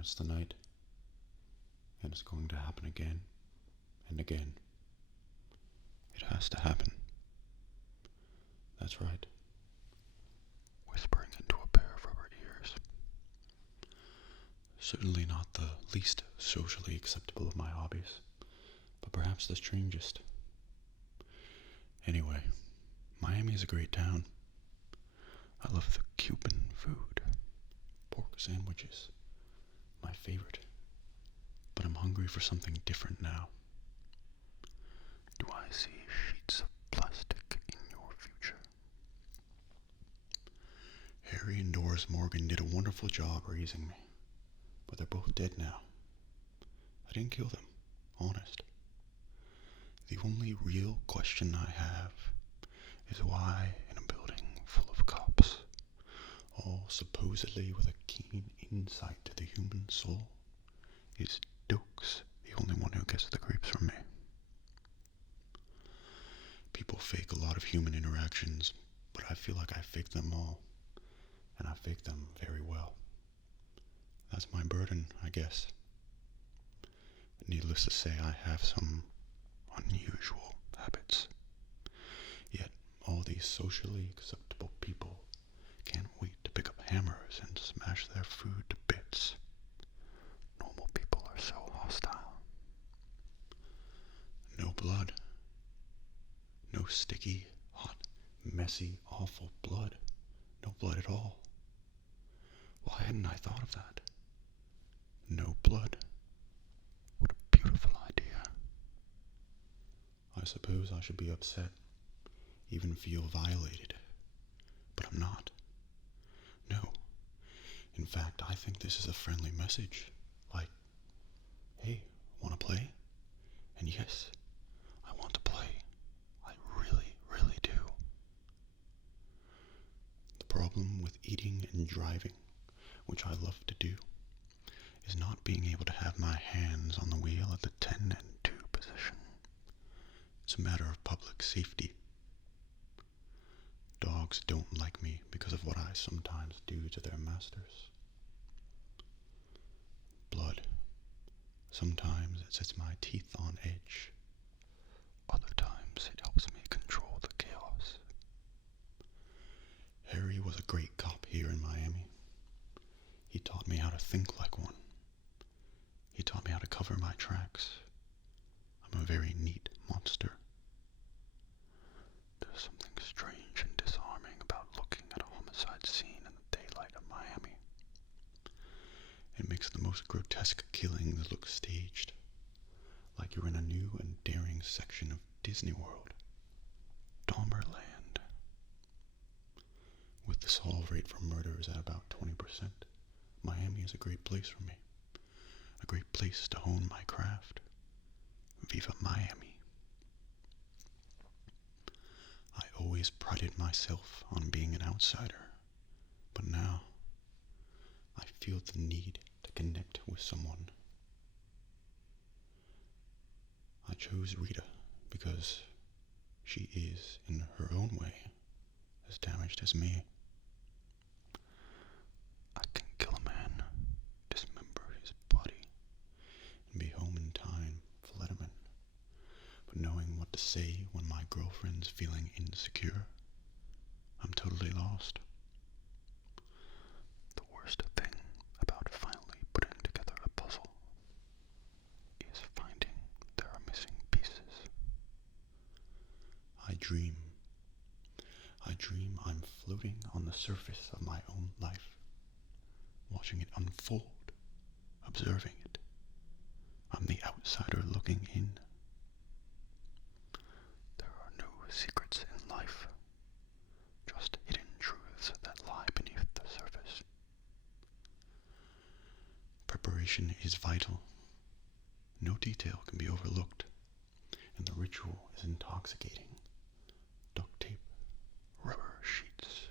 tonight's the night, and it's going to happen again and again. It has to happen. That's right. Whispering into a pair of rubber ears. Certainly not the least socially acceptable of my hobbies, but perhaps the strangest. Anyway, Miami is a great town. I love the Cuban food. Pork sandwiches. My favorite. But I'm hungry for something different now. Do I see sheets of plastic in your future? Harry and Doris Morgan did a wonderful job raising me, but they're both dead now. I didn't kill them, honest. The only real question I have is why in a building full of cops, all supposedly with a keen insight to the human soul, is Dokes the only one who gets the creeps from me? People fake a lot of human interactions, but I feel like I fake them all, and I fake them very well. That's my burden, I guess. Needless to say, I have some unusual habits. Yet, all these socially acceptable people can't wait to pick up hammers and smash their food to bits. Normal people are so hostile. No blood. No sticky, hot, messy, awful blood. No blood at all. Why hadn't I thought of that? No blood. What a beautiful idea. I suppose I should be upset, even feel violated. But I'm not. No. In fact, I think this is a friendly message. Like, hey, wanna play? And yes, I want to play. I really, really do. The problem with eating and driving, which I love to do, is not being able to have my hands on the wheel at the 10 and 2 position. It's a matter of public safety. Dogs don't like me because of what I sometimes do to their masters. Blood. Sometimes it sets my teeth on edge. Other times it helps me control the chaos. Harry was a great cop here in Miami. He taught me how to think like one. He taught me how to cover my tracks. I'm a very neat monster. There's something strange and disarming about looking at a homicide scene in the daylight of Miami. It makes the most grotesque killings look staged, like you're in a new and daring section of Disney World, Dahmerland. With the solve rate for murders at about 20%, Miami is a great place for me. A great place to hone my craft. Viva Miami. I always prided myself on being an outsider, but now I feel the need to connect with someone. I chose Rita because she is, in her own way, as damaged as me. I can kill a man, dismember his body, and be home in time for Letterman. But knowing what to say when my girlfriend's feeling insecure, I'm totally lost. The worst thing about finally putting together a puzzle is finding there are missing pieces. I dream I'm floating on the surface of my own life, watching it unfold, observing it. I'm the outsider looking in. There are no secrets in life, just hidden truths that lie beneath the surface. Preparation is vital. No detail can be overlooked, and the ritual is intoxicating. Duct tape, rubber sheets,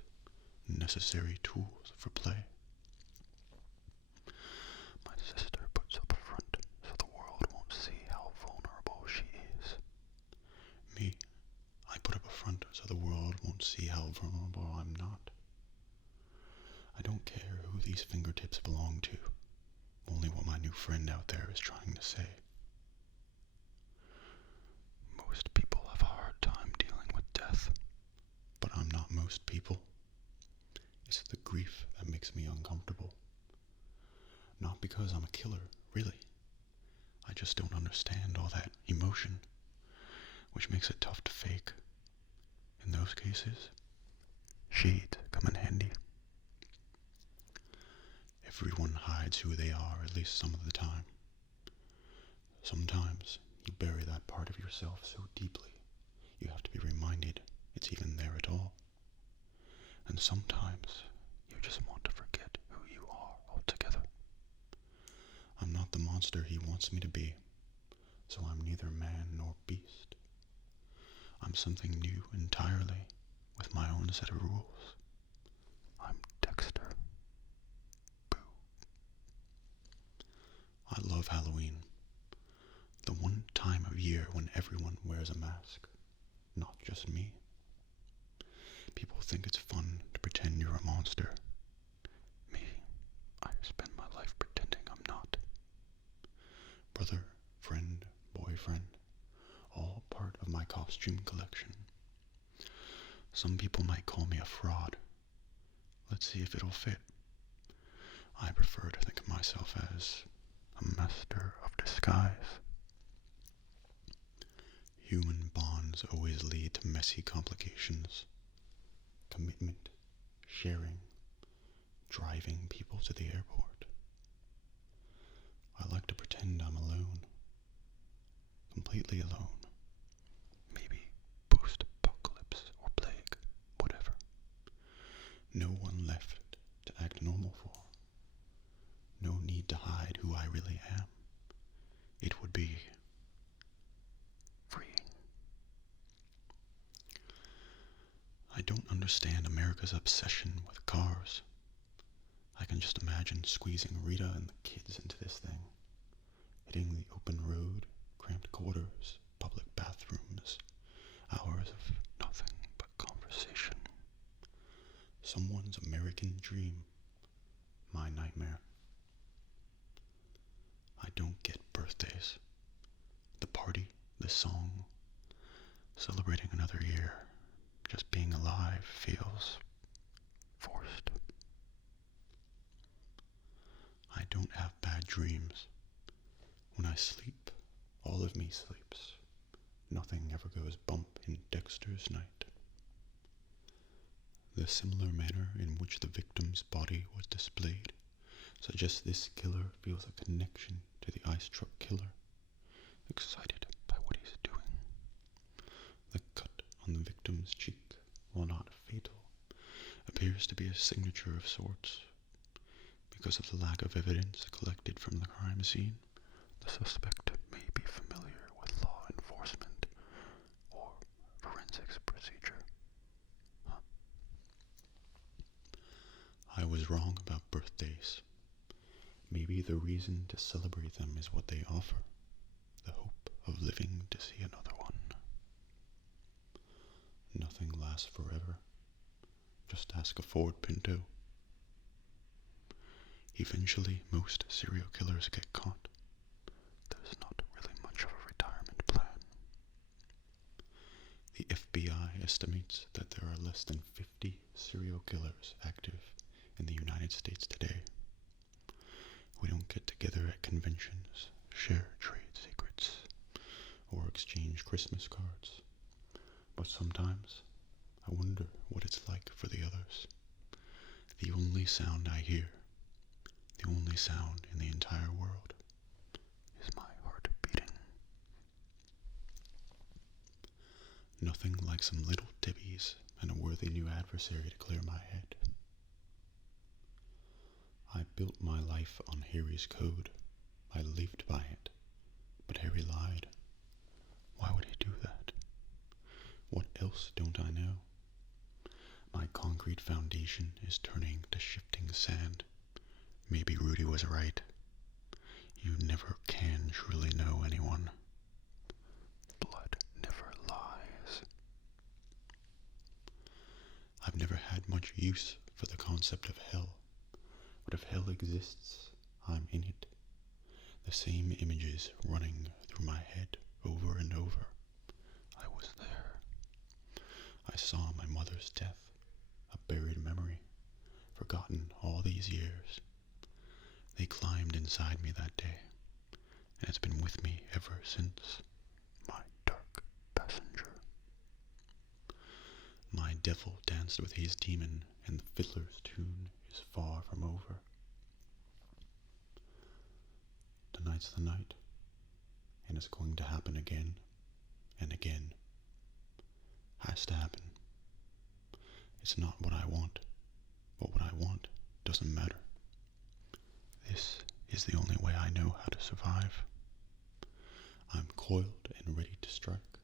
necessary tools for play. My sister puts up a front so the world won't see how vulnerable she is. Me, I put up a front so the world won't see how vulnerable I'm not. I don't care who these fingertips belong to, only what my new friend out there is trying to say. Most people have a hard time dealing with death, but I'm not most people. It's the grief that makes me uncomfortable. Not because I'm a killer, really. I just don't understand all that emotion, which makes it tough to fake. In those cases, shades come in handy. Everyone hides who they are at least some of the time. Sometimes you bury that part of yourself so deeply you have to be reminded it's even there at all. And sometimes you just want to forget who you are altogether. I'm not the monster he wants me to be, so I'm neither man nor beast. I'm something new entirely, with my own set of rules. I'm Dexter. Boo. I love Halloween. The one time of year when everyone wears a mask, not just me. People think it's fun to pretend you're a monster. Me, I spend my life pretending I'm not. Brother, friend, boyfriend, all part of my costume collection. Some people might call me a fraud. Let's see if it'll fit. I prefer to think of myself as a master of disguise. Human bonds always lead to messy complications. Commitment, sharing, driving people to the airport. I like to pretend I'm alone. Completely alone. Maybe post-apocalypse or plague, whatever. No one left to act normal for. No need to hide who I really am. It would be freeing. I don't understand America's obsession with cars. I can just imagine squeezing Rita and the kids into this thing, hitting the open road, cramped quarters, public bathrooms, hours of nothing but conversation. Someone's American dream, my nightmare. I don't get birthdays. The party, the song, celebrating another year, just being alive feels forced. I don't have bad dreams. When I sleep, all of me sleeps. Nothing ever goes bump in Dexter's night. The similar manner in which the victim's body was displayed suggests this killer feels a connection to the ice truck killer, excited by what he's doing. The cut on the victim's cheek, while not fatal, appears to be a signature of sorts. Because of the lack of evidence collected from the crime scene, the suspect may be familiar with law enforcement or forensics procedure. I was wrong about birthdays. Maybe the reason to celebrate them is what they offer, the hope of living to see another one. Nothing lasts forever. Just ask a Ford Pinto. Eventually, most serial killers get caught. There's not really much of a retirement plan. The FBI estimates that there are less than 50 serial killers active in the United States today. We don't get together at conventions, share trade secrets, or exchange Christmas cards. But sometimes I wonder what it's like for the others. The only sound I hear, the only sound in the entire world, is my heart beating. Nothing like some little dibbies and a worthy new adversary to clear my head. I built my life on Harry's code. I lived by it. But Harry lied. Why would he do that? What else don't I know? My concrete foundation is turning to shifting sand. Maybe Rudy was right. You never can truly know anyone. Blood never lies. I've never had much use for the concept of hell. But if hell exists, I'm in it, the same images running through my head over and over. I was there. I saw my mother's death, a buried memory, forgotten all these years. They climbed inside me that day, and it's been with me ever since. My dark passenger. My devil danced with his demon, and the fiddler's tune is far from over. Tonight's the night, and it's going to happen again and again. Has to happen. It's not what I want, but what I want doesn't matter. This is the only way I know how to survive. I'm coiled and ready to strike,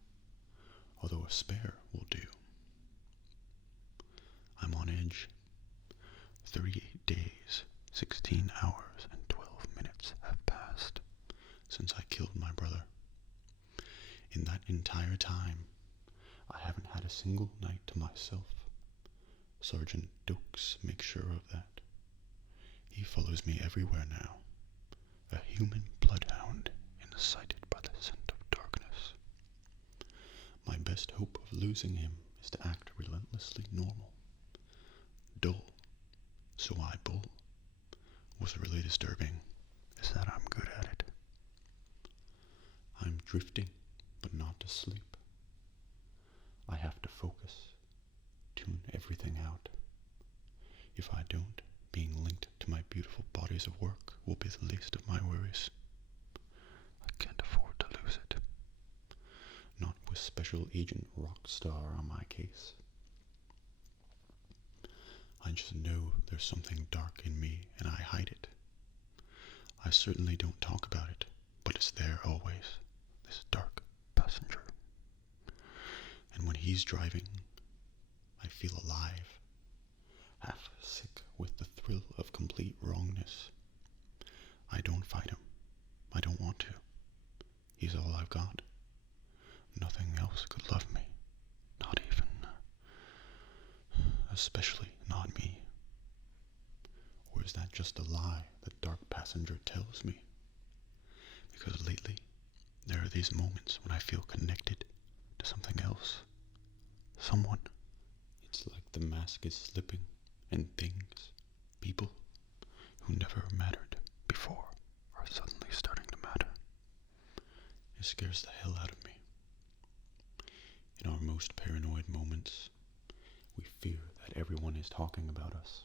although a spare will do. I'm on edge. 38 days, 16 hours, and 12 minutes have passed since I killed my brother. In that entire time, I haven't had a single night to myself. Sergeant Dokes makes sure of that. He follows me everywhere now, a human bloodhound incited by the scent of darkness. My best hope of losing him is to act relentlessly normal. Dull, so I bull. What's really disturbing is that I'm good at it. I'm drifting, but not to sleep. I have to focus, tune everything out. If I don't, being linked to my beautiful bodies of work will be the least of my worries. I can't afford to lose it. Not with Special Agent Rockstar on my case. I just know there's something dark in me and I hide it. I certainly don't talk about it, but it's there always, this dark passenger. And when he's driving, I feel alive, half sick with the thrill of complete wrongness. I don't fight him. I don't want to. He's all I've got. Nothing else could love me. Not even. Especially not me. Or is that just a lie the dark passenger tells me? Because lately, there are these moments when I feel connected to something else. Someone. It's like the mask is slipping, and things, people, who never mattered before are suddenly starting to matter. It scares the hell out of me. In our most paranoid moments, we fear that everyone is talking about us.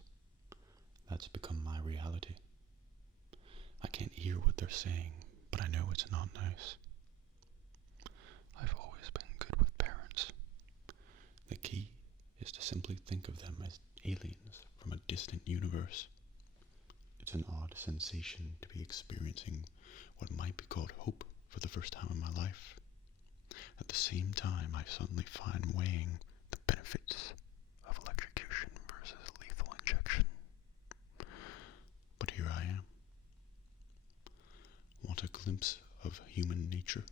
That's become my reality. I can't hear what they're saying, but I know it's not nice. I've always been good with parents. The key is to simply think of them as aliens from a distant universe. It's an odd sensation to be experiencing what might be called hope for the first time in my life. At the same time, I suddenly find weighing the benefits of electrocution versus lethal injection. But here I am. Want a glimpse of human nature?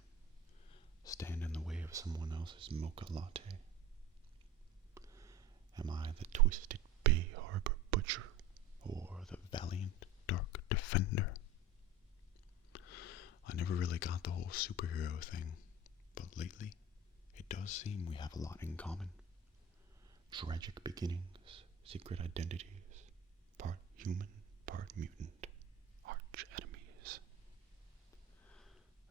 Stand in the way of someone else's mocha latte? Am I the twisted Bay Harbor butcher or the valiant dark defender? I never really got the whole superhero thing, but lately it does seem we have a lot in common. Tragic beginnings, secret identities, part human, part mutant, arch enemies.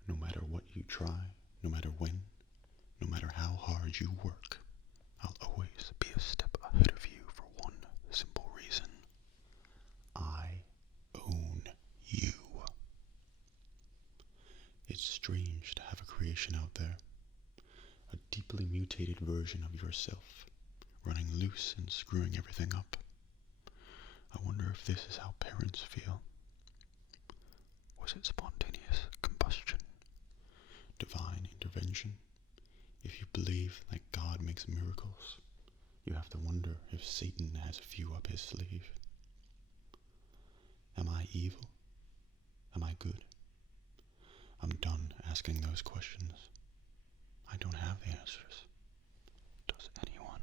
No matter what you try, no matter when, no matter how hard you work, I'll always be a step ahead of you for one simple reason. I own you. It's strange to have a creation out there, a deeply mutated version of yourself, running loose and screwing everything up. I wonder if this is how parents feel. Was it spontaneous combustion? Divine intervention? If you believe that God makes miracles, you have to wonder if Satan has a few up his sleeve. Am I evil? Am I good? I'm done asking those questions. I don't have the answers. Does anyone?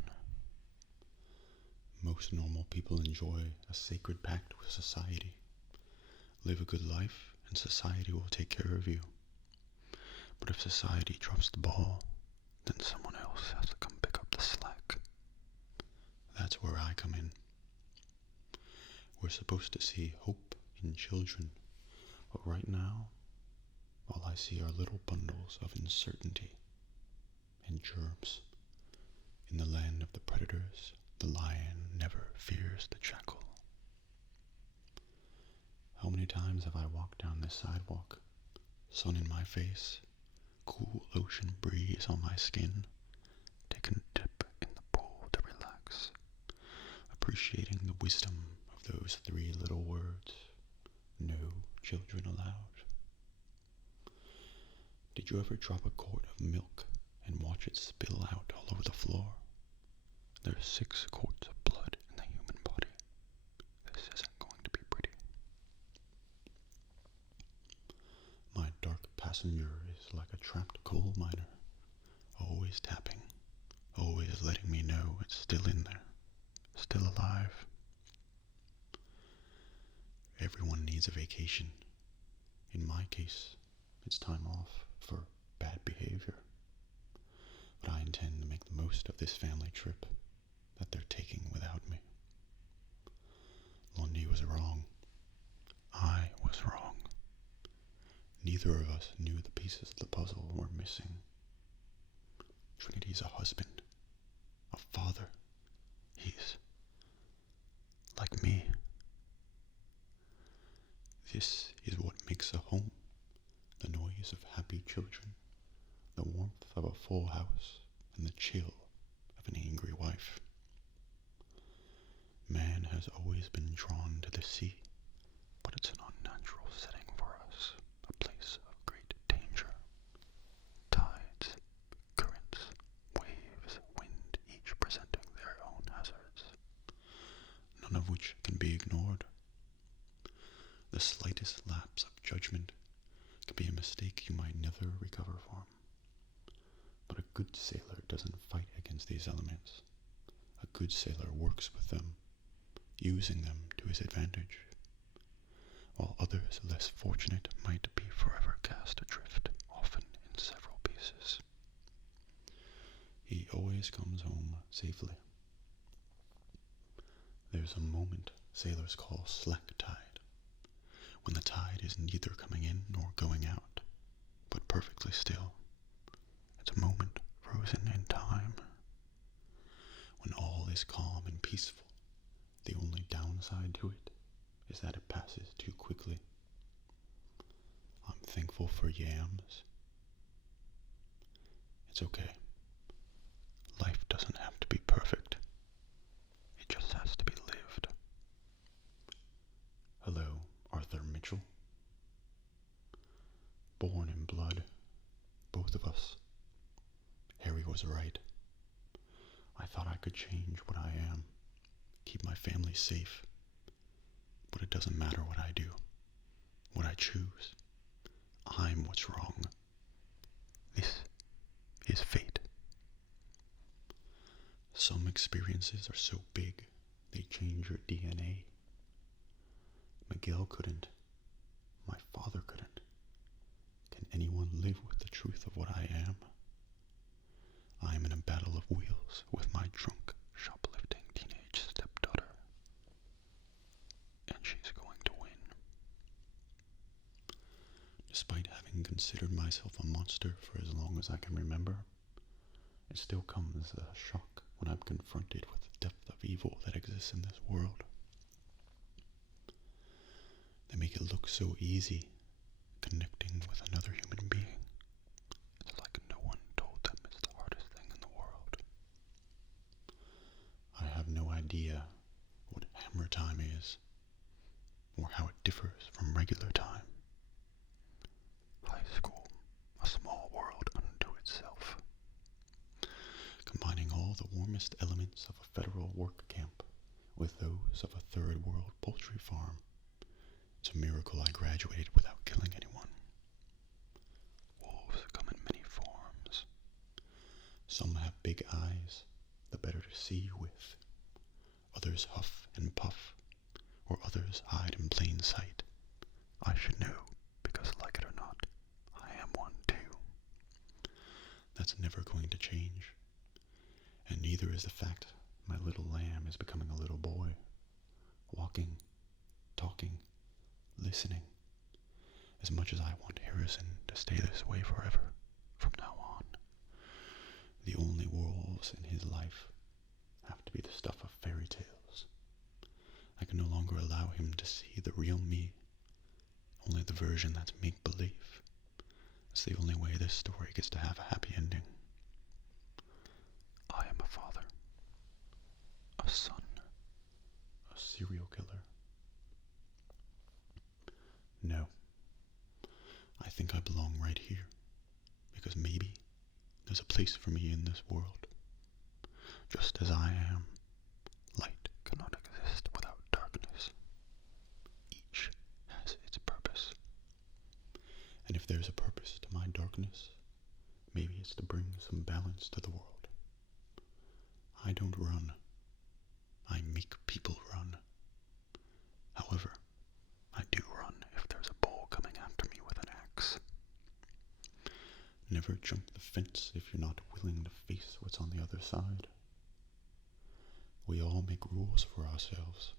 Most normal people enjoy a sacred pact with society, live a good life, and society will take care of you. But if society drops the ball, then someone else has to come pick up the slack. That's where I come in. We're supposed to see hope in children, but right now, all I see are little bundles of uncertainty and germs. In the land of the predators, the lion never fears the jackal. How many times have I walked down this sidewalk, sun in my face, cool ocean breeze on my skin, taking a dip in the pool to relax, appreciating the wisdom of those 3 little words, no children allowed. Did you ever drop a quart of milk and watch it spill out all over the floor? There's 6 quarts of blood in the human body. This isn't going to be pretty. My dark passenger is like a trapped coal miner, always tapping, always letting me know it's still in there, still alive. Everyone needs a vacation. In my case, it's time off for bad behavior. But I intend to make the most of this family trip that they're taking without me. Lundy was wrong. I was wrong. Neither of us knew the pieces of the puzzle were missing. Trinity's a husband, a father. He's like me. This is what makes a home. The noise of happy children, the warmth of a full house, and the chill of an angry wife. Man has always been drawn to the sea, but it's an unnatural setting for us, a place of great danger. Tides, currents, waves, wind, each presenting their own hazards, none of which can be ignored. The slightest lapse of judgment can be a mistake you might never recover from. But a good sailor doesn't fight against these elements. A good sailor works with them, using them to his advantage, while others less fortunate might be forever cast adrift, often in several pieces. He always comes home safely. There's a moment sailors call slack tide, when the tide is neither coming in nor going out, but perfectly still. It's a moment frozen in time, when all is calm and peaceful. The only downside to it is that it passes too quickly. I'm thankful for yams. It's okay. Life doesn't have to be perfect. It just has to be lived. Hello, Arthur Mitchell. Born in blood, both of us. Harry was right. I thought I could change what I am, keep my family safe. But it doesn't matter what I do, what I choose. I'm what's wrong. This is fate. Some experiences are so big, they change your DNA. Miguel couldn't. My father couldn't. Can anyone live with the truth of what I am? I am in a battle of wheels with my drunk, shoplifting teenage stepdaughter. And she's going to win. Despite having considered myself a monster for as long as I can remember, it still comes as a shock when I'm confronted with the depth of evil that exists in this world. They make it look so easy, connecting with another human being. It's like no one told them it's the hardest thing in the world. I have no idea what hammer time is, or how it differs from regular time. High school, a small world unto itself. Combining all the warmest elements of a federal work camp with those of a third world poultry farm. It's a miracle I graduated without killing anyone. Wolves come in many forms. Some have big eyes, the better to see with. Others huff and puff, or others hide in plain sight. I should know, that's never going to change. And neither is the fact my little lamb is becoming a little boy, walking, talking, listening, as much as I want Harrison to stay this way forever, from now on. The only roles in his life have to be the stuff of fairy tales. I can no longer allow him to see the real me, only the version that's make-believe. It's the only way this story gets to have a happy ending. I am a father, a son, a serial killer. No, I think I belong right here, because maybe there's a place for me in this world. Just as I am, light cannot exist without darkness. Each has its purpose. And if there's a purpose to my darkness, maybe it's to bring some balance to the world. I don't run. I make people run. However, I do run if there's a bull coming after me with an axe. Never jump the fence if you're not willing to face what's on the other side. We all make rules for ourselves.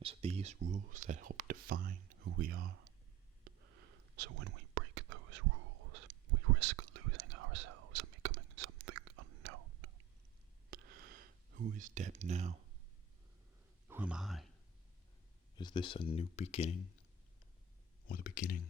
It's these rules that help define who we are. So when we break those rules, we risk losing ourselves and becoming something unknown. Who is dead now? Who am I? Is this a new beginning, or the beginning